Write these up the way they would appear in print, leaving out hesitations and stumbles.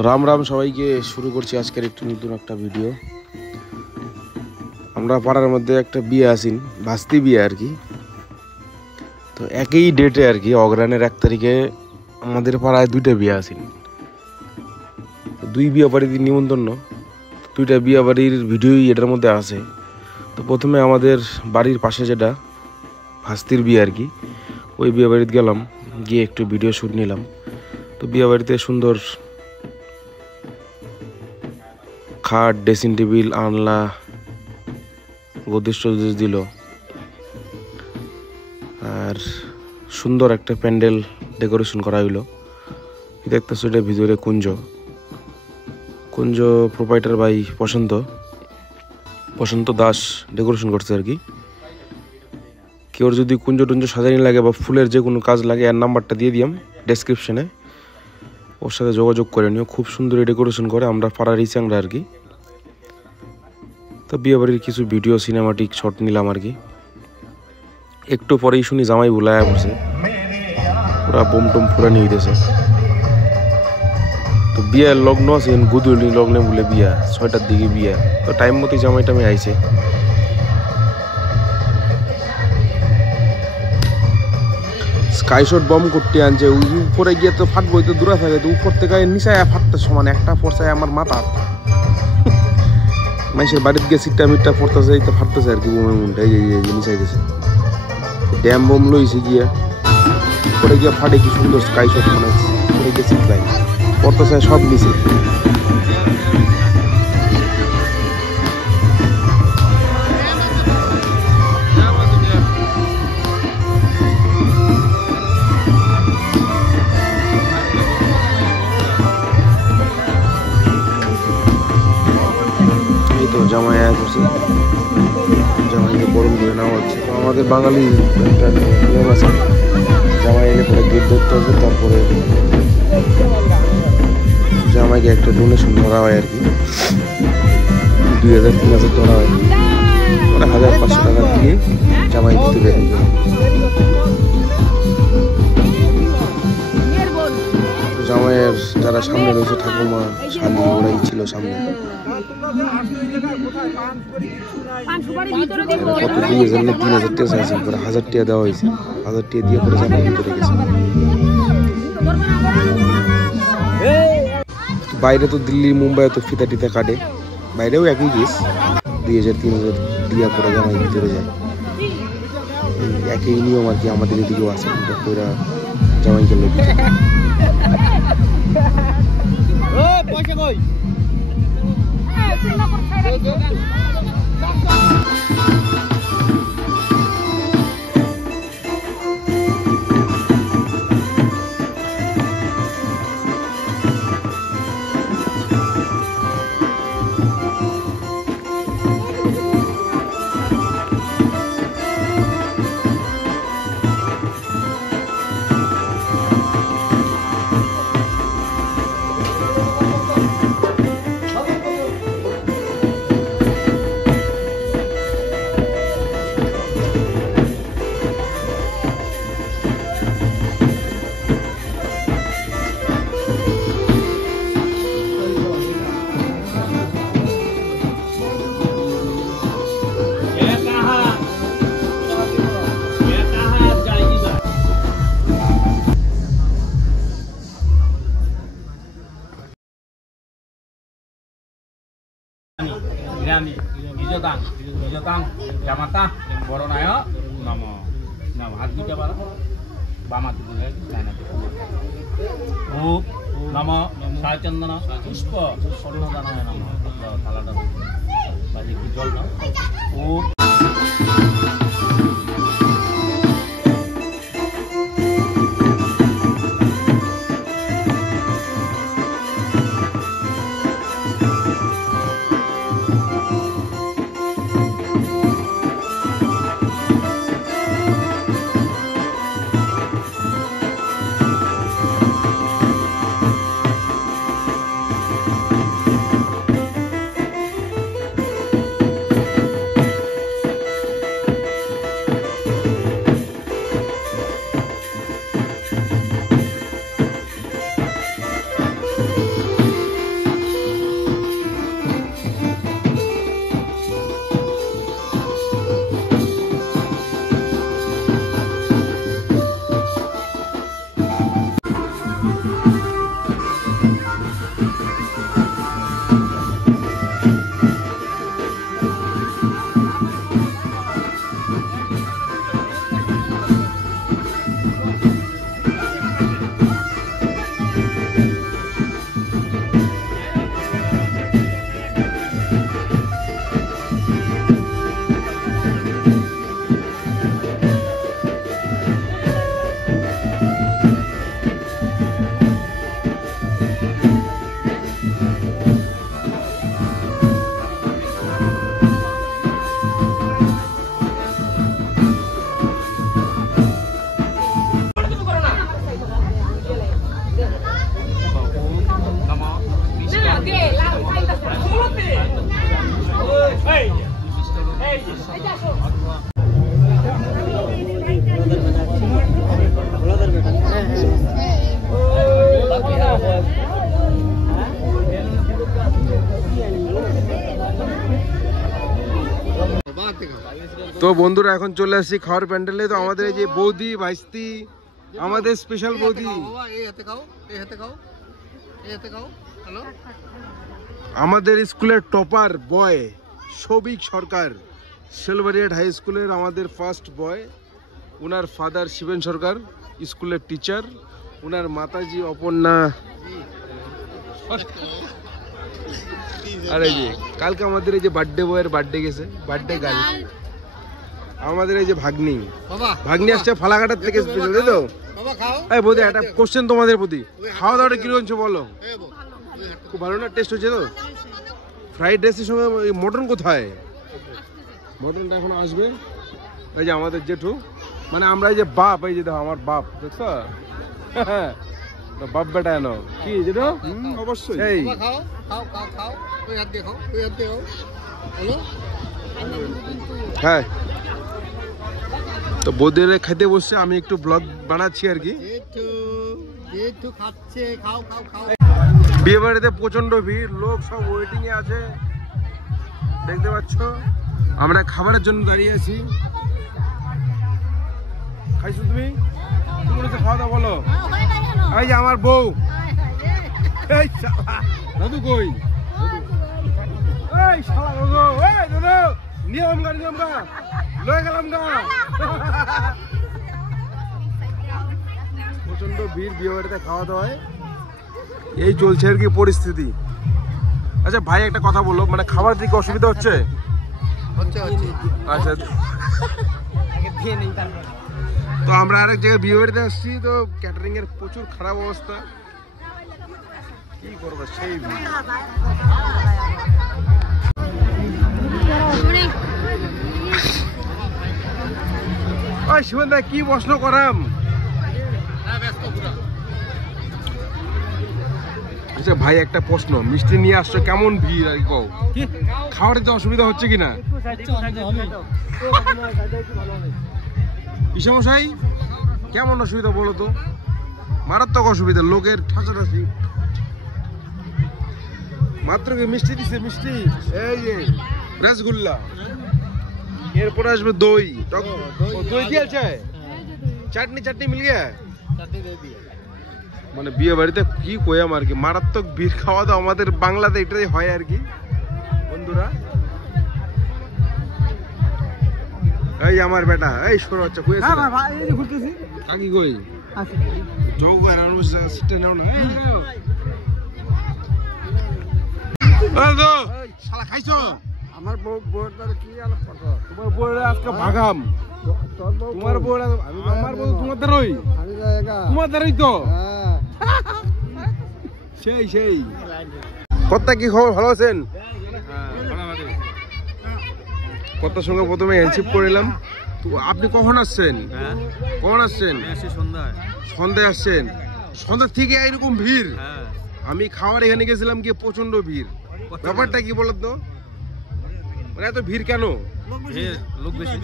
রাম রাম সবাইকে। শুরু করছি আজকের একটু নতুন একটা ভিডিও। আমরা পাড়ার মধ্যে একটা বিয়ে আসিন, ভাস্তি বিয়ে আর কি। তো একই ডেটে আর কি, অগ্রহায়ণের 1 তারিখে আমাদের পাড়ায় 2টা বিয়ে আসিন। দুই বিয়ে বাড়ির নিমন্ত্রণ, 2টা বিয়ে বাড়ির ভিডিওই এটার মধ্যে আছে। তো প্রথমে আমাদের বাড়ির পাশে যেটা ভাস্তির বিয়ে আর কি, ওই বিয়ে বাড়িতে গেলাম, গিয়ে একটু ভিডিও শ্যুট নিলাম। তো বিয়ে বাড়িতে সুন্দর খাট, ড্রেসিং টেবিল, আনলা, গোদরেজ টোদরেজ দিল, আর সুন্দর একটা প্যান্ডেল ডেকোরেশন করা হইলো। দেখতেছো এটা ভিতরে কুঞ্জ প্রোপাইটার ভাই প্রশান্ত দাস ডেকোরেশন করছে আর কি। কেউ যদি কুঞ্জ টুঞ্জ সাজানি লাগে বা ফুলের যে কোনো কাজ লাগে, আর নাম্বারটা দিয়ে দিলাম ডেসক্রিপশনে, ওর সাথে যোগাযোগ করে নিও। খুব সুন্দর ডেকোরেশন করে, আমরা পাড়ারই চ্যাংরা আর কি। তো বিয়ে বাড়ির কিছু ভিডিও সিনেমাটিক শট নিলাম আর কি। একটু পরেই শুনি জামাই বুলায়া বসে, ওরা বোম টোম ফুরা নিয়ে দিতেছে। তো বিয়ের লগ্ন আছে, গুদুলি লগ্নে বলে বিয়া, 6টার দিকে বিয়া। তো টাইম মতোই জামাই টামে আইছে। স্কাই শট বম করতে আনছে, ওই উপরে গিয়ে তো ফাটবো, তো দূরে থাকে, তো উপর থেকে নিচায় ফাটতে সমান একটা ফোরসায় আমার মাথা। মানুষের বাড়িতে গিয়ে সিটটা মিটটা ফোরতেছে, তো ফাটতেছে আর কি বোমের মুনটা, এই যে নিচাই গেছে। ড্যাম বোম লইছে গিয়া, পরে গিয়ে ফাটে, কি সুন্দর স্কাই শট মানে পরে গেছে প্রায় পড়তেছে সব নিচে। এই তো জামাই আয়া করছে, জামাইকে বরণ করে নেওয়া হচ্ছে। তো আমাদের বাঙালি একটা নিয়ম আছে, জামাই এলে পরে গেট ধরতে হবে, তারপরে জামাইকে একটা ডোনেশন ধরা হয় আর কি, 2000-3000 ধরা হয়, ওরা 1500 টাকা দিয়ে জামাই তুলে দিবে। জামাইয়ের যারা সামনে রয়েছে, ঠাকুমা, শালি, ওরাই ছিল সামনে। কত দিয়েছে, 3000 টাকা চাইছে, পরে 1000 টাকা দেওয়া হয়েছে, 1000 টাকা দিয়ে পরে জামাই ভিতরে গেছে। বাইরে তো দিল্লি মুম্বাই তো ফিতা টিতা কাটে, বাইরেও একই কেস, 2000-3000 দিয়া পরে জামাই ভিতরে যায়। একই নিয়ম আর কি, আমাদের এদিকেও আছে, কিন্তু ওরা জামাইকে লোক জামাতা বড় নায়ক নম নম হাত দিতে পারো বামা দিকে ওম নম সাচন্দন পুষ্প স্বর্ণদানায় নম থালাটা বাজে কি জল নাও ওম। তো বন্ধুরা এখন চলে আসছি খাওয়ার প্যান্ডেলে। তো আমাদের এই যে বৌদি ভাইস্তি, আমাদের স্পেশাল বৌদি, আমাদের স্কুলের টপার বয় সৌভিক সরকার, শেলবাড়িয়াট হাই স্কুলের আমাদের ফার্স্ট বয়। উনার ফাদার শিবেন সরকার স্কুলের টিচার, উনার মাতাজি অপর্ণা। আর এই যে কালকে আমাদের এই যে বার্থডে বয়ের বার্থডে গেছে, বার্থডে গার্ল আমাদের এই যে ভাগ্নি, ভাগ্নি আসছে ফালাকাটার থেকে স্পেশাল, তাই তো? এই বৌদি একটা কোশ্চেন তোমাদের প্রতি, খাওয়া দাওয়াটা কিরকম হচ্ছে বলো? খুব ভালো না? টেস্ট হচ্ছে তো? ফ্রাইড রাইসের সঙ্গে মটন কোথায়? মটনটা এখন আসবে। এই যে আমাদের জেঠু, মানে আমরা এই যে বাপ, এই যে দেখো আমার বাপ, দেখছো বাপ বেটা এনো কি জেঠু? অবশ্যই। এই হ্যাঁ, তো বৌদের খেতে বসছে, আমি একটু ব্লগ বানাচ্ছি আর কি। বিয়ে বাড়িতে প্রচন্ড ভিড়, লোক সব ওয়েটিং এ আছে, দেখতে পাচ্ছ। আমরা খাবারের জন্য দাঁড়িয়ে আছি। খাইছো তুমি? তুমি খাওয়া দাওয়া বলো। এই যে আমার বউ, এই দাদু কই? এই শালা দাদু, এই দাদু নিয়ম গা লয়ে গেলাম গা। প্রচন্ড ভিড় বিয়ে বাড়িতে খাওয়া দাওয়ায়, এই চলছে আর কি পরিস্থিতি। আচ্ছা ভাই একটা কথা বলো, মানে খাবার দিকে অসুবিধা হচ্ছে? আচ্ছা, তো আমরা আরেক জায়গায় বিয়ে বাড়িতে আসছি, তো ক্যাটারিং এর প্রচুর খারাপ অবস্থা, কি করবো সেই ভিড়। ওই শিবন দা কি প্রশ্ন করাম? আচ্ছা ভাই একটা প্রশ্ন, মিষ্টি নিয়ে আসছো, কেমন ভিড় আর কও? খাওয়ার তো অসুবিধা হচ্ছে কিনা? ইসামশাই কেমন অসুবিধা বলো তো? মারাত্মক অসুবিধা, লোকের ঠাঁচাঠাঁচি। মাত্র কি মিষ্টি দিছে, মিষ্টি এই যে রসগোল্লা, এরপরে আসবে দই, দই দিয়েছে, চাটনি চাটনি মিল গিয়া, মানে বিয়ে বাড়িতে কি কইয়াম আর কি, মারাত্মক ভিড়। খাওয়া দাওয়া আমাদের বাংলাতে এটাই হয় আর কি বন্ধুরা। এই আমার বেটা, এই সর বাচ্চা কই আছে? কাকি কই? যাও গো, আর সিটে নাও না। শালা খাইছো? আমার বউটার কি আলাপ কথা? তোমার বউরে আজকে ভাগাম। তোমার বউ, আমার বউ তোমাদেরই, তোমাদেরই তো। সেই সেই কর্তা কি খবর, ভালো আছেন? কর্তার সঙ্গে প্রথমে হ্যান্ডশেক করিলাম। তো আপনি কখন আসছেন? কখন আসছেন? সন্ধ্যায় আসছেন? সন্ধ্যা থেকে এরকম ভিড়? আমি খাওয়ার এখানে গেছিলাম, গিয়ে প্রচন্ড ভিড়। ব্যাপারটা কি বলো তো, মানে এত ভিড় কেন? লোক বেশি।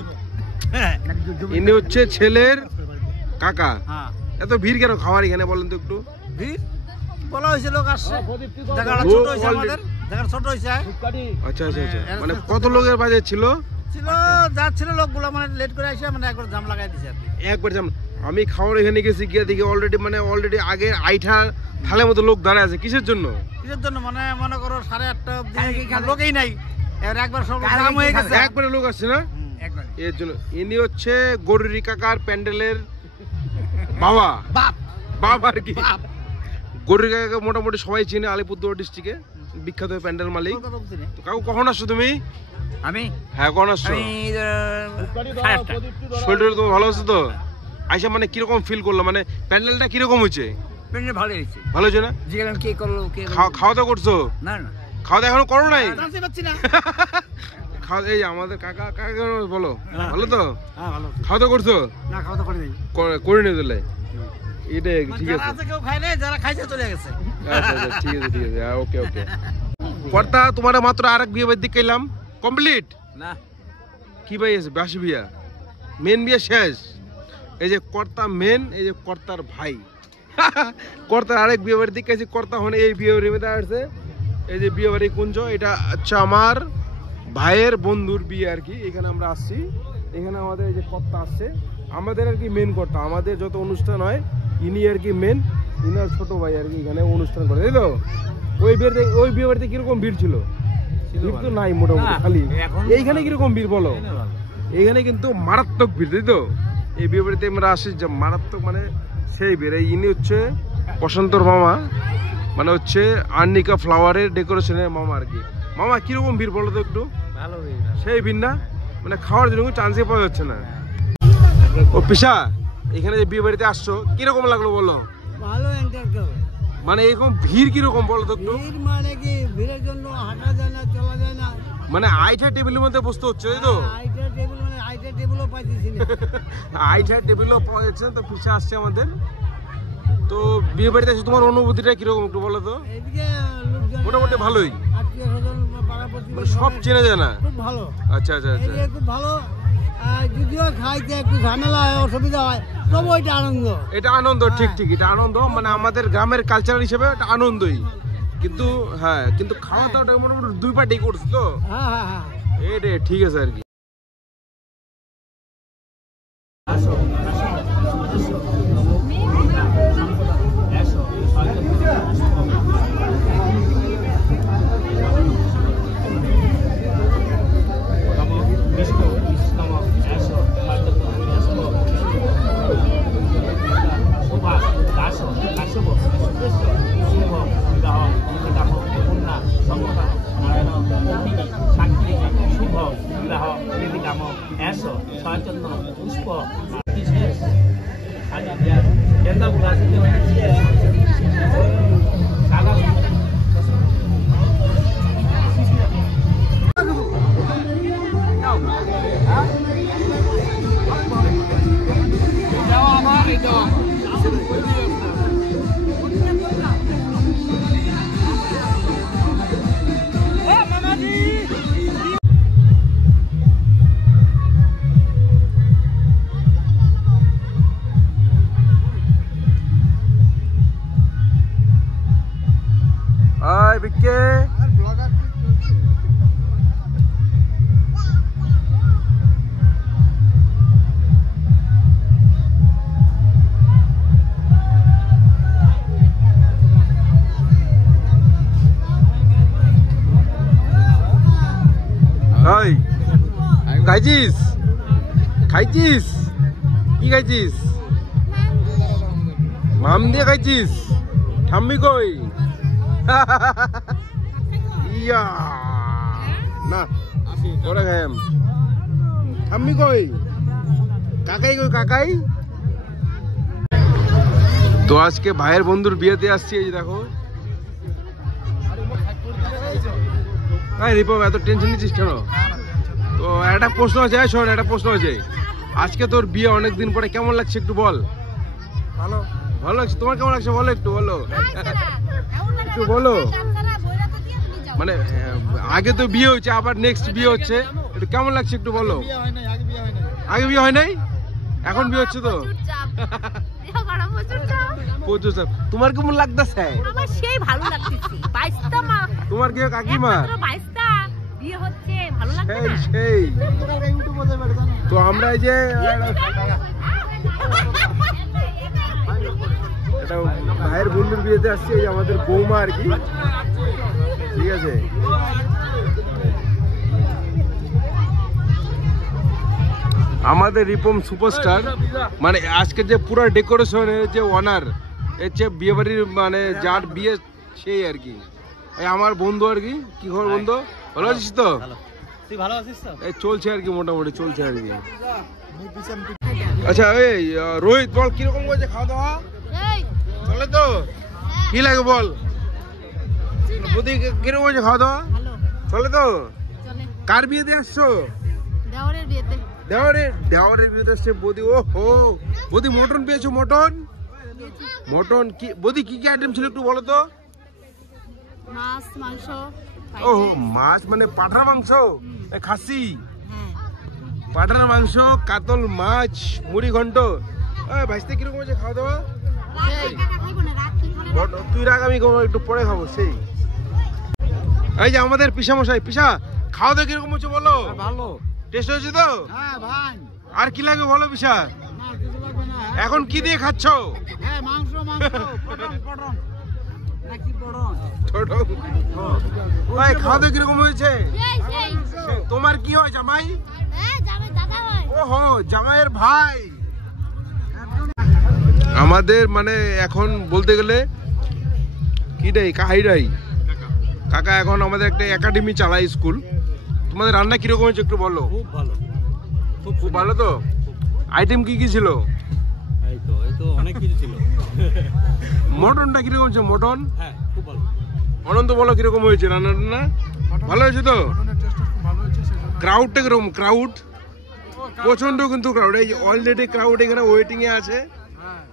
ইনি হচ্ছে ছেলের কাকা, এত ভিড় কেন খাওয়ার এখানে বলেন তো একটু? ভিড় বলা হয়েছে, লোক আসছে, জায়গাটা ছোট হয়েছে, আমাদের জায়গাটা ছোট হয়েছে। আচ্ছা আচ্ছা আচ্ছা, মানে কত লোকের বাজে ছিল? যাচ্ছিল লোকগুলো, মানে লেট করে আসে, মানে একবার জাম লাগাই দিছে একবার জাম। আমি খাওয়ার এখানে গেছি, গিয়ে দেখি অলরেডি আগে আইঠা থালের মতো লোক দাঁড়ায় আছে। কিসের জন্য? মানে মনে করো 8:30 অবধি লোকই নাই, একবার সব জাম হয়ে গেছে, একবারে লোক আসছে না এর জন্য। ইনি হচ্ছে গরুরি কাকার প্যান্ডেলের বাবা, বাপ আর কি। গরুরি কাকাকে মোটামুটি সবাই চিনে, আলিপুরদুয়ার ডিস্ট্রিক্টে বিখ্যাত প্যান্ডেল মালিক। তো কাকু কখন আসছো তুমি? আমি হ্যাঁ কখন আসছো? শরীরটা তো ভালো আছে তো? আইসা মানে কিরকম ফিল করলো, মানে প্যান্ডেলটা কিরকম হয়েছে? ভালো হয়েছে। ভালো হয়েছে না? কে করলো, খাওয়া দাওয়া করছো? না না, খাওয়া দাওয়া এখনো করো নাই? না। এই আমাদের কাকা বলো, ভালো তো? খাওয়া দাওয়া করছো? না, খাওয়া দাওয়া করিনি তাহলে এটা ঠিক আছে। কেউ খায় নাই, যারা খাইছে চলে গেছে। আচ্ছা আচ্ছা, ঠিক আছে ঠিক আছে, ওকে ওকে। কর্তা তোমার মাত্র আরেক বিয়ে বাড়ি দিকে এলাম, কমপ্লিট না? কি ভাই আছে? বাসি বিয়া, মেন বিয়ে শেষ। এই যে কর্তা মেন, এই যে কর্তার ভাই। কর্তার আরেক বিয়ে বাড়ির দিকে আছে, কর্তা হনে এই বিয়ে বাড়ির মধ্যে আসছে। এই যে বিয়ে বাড়ি কুঞ্জ, এটা আচ্ছা আমার ভাইয়ের বন্ধুর বিয়ে আর কি, এখানে আমরা আসছি। এখানে আমাদের এই যে কর্তা আসছে, আমাদের আর কি মেন কর্তা, আমাদের যত অনুষ্ঠান হয় ইনি আর কি মেন, ইনার ছোট ভাই আর কি এখানে অনুষ্ঠান করে, তাই তো? ওই বিয়ে বাড়িতে কিরকম ভিড় ছিল? ভিড় তো নাই মোটামুটি, খালি এইখানে কিরকম ভিড় বলো? এইখানে কিন্তু মারাত্মক ভিড়, তাই তো? এই বিয়ে বাড়িতে আমরা আসি যে মারাত্মক, মানে সেই ভিড়। ইনি হচ্ছে প্রশান্তর মামা, মানে হচ্ছে আর্নিকা ফ্লাওয়ারের ডেকোরেশনের মামা আর কি। মামা কিরকম ভিড় বলো তো একটু? ভালো সেই ভিড় না, মানে খাওয়ার জন্য চান্সই পাওয়া যাচ্ছে না। ও পিসা, এখানে যে বিয়ে বাড়িতে আসছো কিরকম লাগলো বলো? ভালো এন্টারটেইন। মানে এরকম ভিড় কিরকম বলো তো একটু? ভিড় মানে কি, ভিড়ের জন্য হাঁটা যায় না, চলা যায় না। মানে আইটা টেবিলের মধ্যে বসতে হচ্ছে, তাই তো? আইটা টেবিল মানে আইটা টেবিলও পাইতেছি না। আইটা টেবিলও পাওয়া যাচ্ছে না, তো পিসা আসছে আমাদের। তো বিয়ে বাড়িতে এসে তোমার অনুভূতিটা কিরকম একটু বলো তো? এদিকে লোকজন মোটামুটি ভালোই, আত্মীয়-স্বজন পাড়া মানে প্রতিবেশী সব চেনা যায় না। খুব ভালো। আচ্ছা আচ্ছা আচ্ছা। এদিকে খুব ভালো। যদিও খাইতে একটু ঝামেলা হয়, অসুবিধা হয়, তবু এটা আনন্দ। এটা আনন্দ, ঠিক ঠিক, এটা আনন্দ, মানে আমাদের গ্রামের কালচার হিসেবে এটা আনন্দই। কিন্তু হ্যাঁ, কিন্তু খাওয়া দাওয়াটা মোটামুটি দুই পার্টি করছে তো, হ্যাঁ হ্যাঁ হ্যাঁ। এটা ঠিক আছে আর কি। Hai Bikke. Hai. খাইছিস? খাইছিস? কি খাইছিস? মাম দিয়ে খাইছিস? ঠাম্মি কই? ইয়া না পরে খাইম। ঠাম্মি কই? কাকাই কই? কাকাই? তো আজকে ভাইয়ের বন্ধুর বিয়েতে আসছি, এই যে দেখো। রিপম, এত টেনশন নিচ্ছিস কেন? তো একটা প্রশ্ন আছে, শোন, একটা প্রশ্ন আছে। আজকে তোর বিয়ে অনেকদিন পরে, কেমন লাগছে একটু বল? ভালো। ভালো লাগছে? তোমার কেমন লাগছে বলো একটু, বলো একটু বলো। মানে আগে তো বিয়ে হয়েছে, আবার নেক্সট বিয়ে হচ্ছে, একটু কেমন লাগছে একটু বলো। আগে বিয়ে হয় নাই, এখন বিয়ে হচ্ছে তো প্রচুর চাপ। তোমার কেমন লাগতেছে? আমার সেই ভালো লাগতেছে। 22টা মা, তোমার কি কাকিমা? 22টা বিয়ে হচ্ছে, ভালো লাগছে সেই না? সেই। তো আমরা এই যে এটা ভাইয়ের বন্ধুর বিয়েতে আসছি, এই যে আমাদের বৌমা আর কি, ঠিক আছে। আমাদের রিপম সুপারস্টার, মানে আজকে যে পুরো ডেকোরেশনের যে ওনার, এর যে বিয়ে বাড়ির মানে যার বিয়ে সেই আর কি, এই আমার বন্ধু আর কি। কি খবর বন্ধু, ভালো আছিস তো? তুই ভালো আছিস তো? এই চলছে আর কি, মোটামুটি চলছে আর কি। আচ্ছা এই রোহিত, বল কিরকম করছে খাওয়া দাওয়া? চলে তো? কি লাগে বল? বৌদি কিরকম করছে খাওয়া দাওয়া? চলে তো? কার বিয়েতে আসছো? দেওরের বিয়েতে। দেওয়ারের বিয়েতে আসছে বৌদি। ও হো বৌদি, মটন পেয়েছো? মটন মটন কি বৌদি, কি কি আইটেম ছিল একটু বলো তো? মাছ, মাংস। ও মাছ মানে পাঠার মাংস, খাসি পাঠার মাংস, কাতল মাছ, মুড়ি ঘন্ট। ভাইস্তে কিরকম আছে খাওয়া দাওয়া? তুই রাখ, আমি একটু পরে খাবো। সেই এই যে আমাদের পিসা মশাই, পিসা খাওয়া দাওয়া কিরকম হচ্ছে বলো? ভালো। টেস্ট হয়েছে তো? হ্যাঁ ভাই, আর কি লাগবে বলো বিশাল? না কিছু লাগবে না। এখন কি দিয়ে খাচ্ছ? হ্যাঁ মাংস মাংস পটল পটল নাকি পটল। ছোট ভাই খাওয়া দাওয়া কিরকম হয়েছে? সেই সেই তোমার কি হয় জামাই? যাবে দাদা হয় ওহো জামাইয়ের ভাই। আমাদের মানে এখন বলতে গেলে কি ডাই কাহিরাই কাকা এখন আমাদের একটা একাডেমি চালায় স্কুল। তোমাদের রান্না কিরকম হয়েছে একটু বলো। খুব ভালো, খুব ভালো তো? আইটেম কি কি ছিল? এই তো অনেক কিছু ছিল। মটনটা কিরকম হচ্ছে? মটন হ্যাঁ খুব ভালো। অনন্ত বলো কিরকম হয়েছে রান্না টান্না? ভালো হয়েছে তো? ক্রাউডটা কিরকম? ক্রাউড প্রচন্ড কিন্তু ক্রাউড। এই অলরেডি ক্রাউড এখানে ওয়েটিং এ আছে।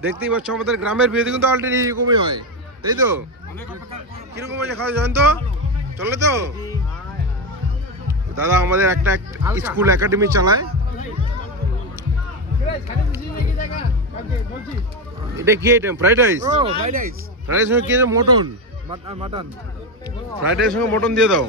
দেখতেই পাচ্ছ আমাদের গ্রামের বিয়েতে কিন্তু অলরেডি এরকমই হয়, তাই তো? কিরকম হয়েছে খাওয়া জয়ন্ত? চলে তো? দাদা আমাদের একটা স্কুল একাডেমি চালায়। এটা কি item? Fried rice? Fried rice সঙ্গে কি আছে? মটন। ফ্রাইড রাইস সঙ্গে মটন দিয়ে দাও।